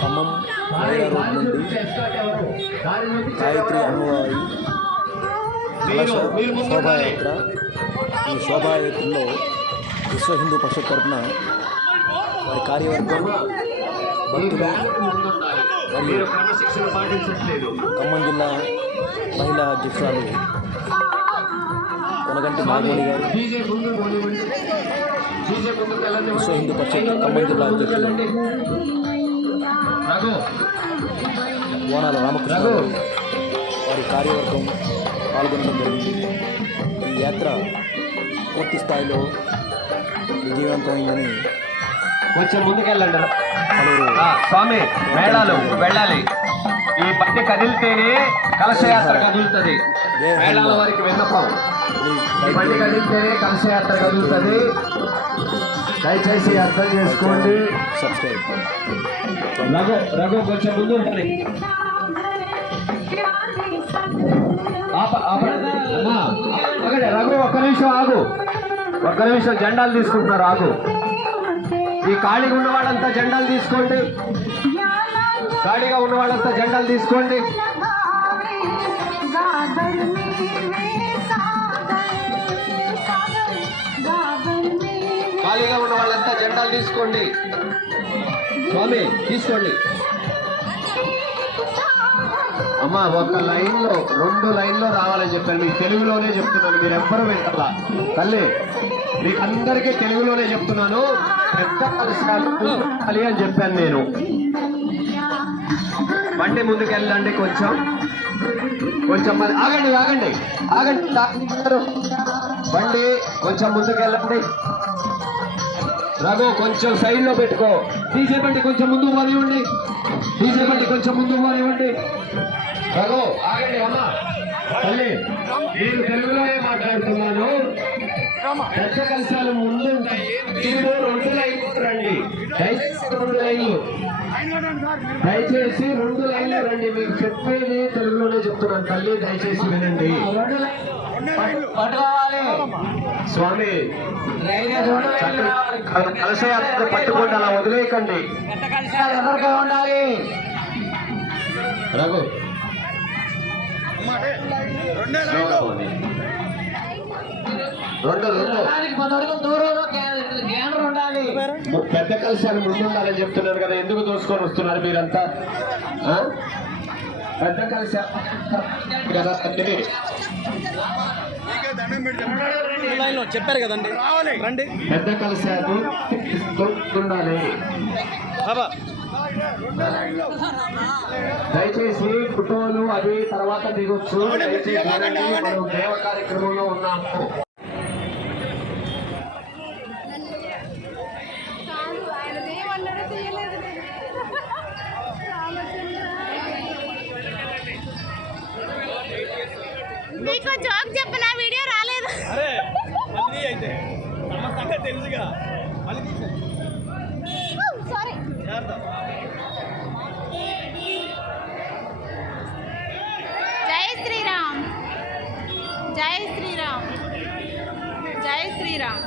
Khammam Myra road నుండి గాయత్రి అనువాయి కలశ శోభాయాత్ర. ఈ శోభాయాత్రలో విశ్వ హిందూ పరిషత్ తరఫున వారి కార్యవర్గం, భక్తులు మరియు ఖమ్మం జిల్లా మహిళా అధ్యక్షురాలు కొనగంటి నాగమణి గారు, విశ్వ హిందూ పరిషత్ ఖమ్మం జిల్లా అధ్యక్షులు బోనాల రామకృష్ణ గారు, వారి కార్యవర్గం పాల్గొనడం జరిగింది. ఈ యాత్ర పూర్తి స్థాయిలో విజయవంతమైందని కొంచెం ముందుకెళ్ళండి స్వామి. మేళాలు వెళ్ళాలి. ఈ బండి కదిలితేనే కలశయాత్ర కదులుతుంది. మేళాల వారికి విన్నపం, ఈ బండి కదిలితేనే కలశయాత్ర కదులుతుంది. దయచేసి అర్థం చేసుకోండి. సబ్స్క్రైబ్. రఘు కొంచెం ముందు ఉంటుంది. రఘు ఒక్క నిమిషం ఆగు, ఒక్క నిమిషం. జెండాలు తీసుకుంటున్నారు, ఆగు. ఈ ఖాళీగా ఉన్న వాళ్ళంతా జెండాలు తీసుకోండి. ఖాళీగా ఉన్న వాళ్ళంతా జెండాలు తీసుకోండి. ఖాళీగా ఉన్న వాళ్ళంతా జెండాలు తీసుకోండి. స్వామి తీసుకోండి. అమ్మ ఒక లైన్లో 2 లైన్లో రావాలని చెప్పాను. మీకు తెలుగులోనే చెప్తున్నాను, మీరు ఎవ్వరూ వింటారా తల్లి? మీకు అందరికీ తెలుగులోనే చెప్తున్నాను. పెద్ద కలిసి అని చెప్పాను నేను. బండి ముందుకెళ్ళండి. కొంచెం ఆగండి ఆగండి ఆగండి. బండి కొంచెం ముందుకెళ్ళండి. రఘు కొంచెం సైడ్ లో పెట్టుకో. డీజే బండి కొంచెం ముందుకు పోనివ్వండి. డీజే బండి కొంచెం ముందుకు పోనివ్వండి. రఘు ఆగండి. అమ్మ తల్లి, నేను తెలుగులోనే మాట్లాడుతున్నాను. పెద్ద కలశాలు ముందు మీరు 2 లైన్లు రండి. దయచేసి 2 లైన్లు, దయచేసి 2 లైన్లు రండి. మీకు చెప్పేది తెలుగులోనే చెప్తున్నాను తల్లి, దయచేసి వినండి. స్వామి కలశయాత్ర పట్టుకోండి, అలా వదిలేయకండి. రఘు పెద్ద కలశాలు ముందు ఉండాలని చెప్తున్నారు కదా, ఎందుకు దోసుకొని వస్తున్నారు మీరంతా? పెద్ద కలశ కదా చెప్పారు కదండి, రండి. పెద్ద కలశాలు ఉండాలి. దయచేసి ఫోటోలు అవి తర్వాత దిగొచ్చు. దయచేసి మనం దేవ కార్యక్రమంలో ఉన్నాము. మీకు జోక్ చెప్పనా? వీడియో రాలేదు. తెలుసుగా సారీ. జై శ్రీరామ్, జై శ్రీరామ్, జై శ్రీరామ్.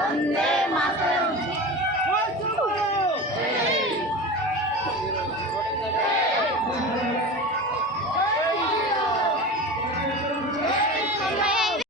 వందే మాతరం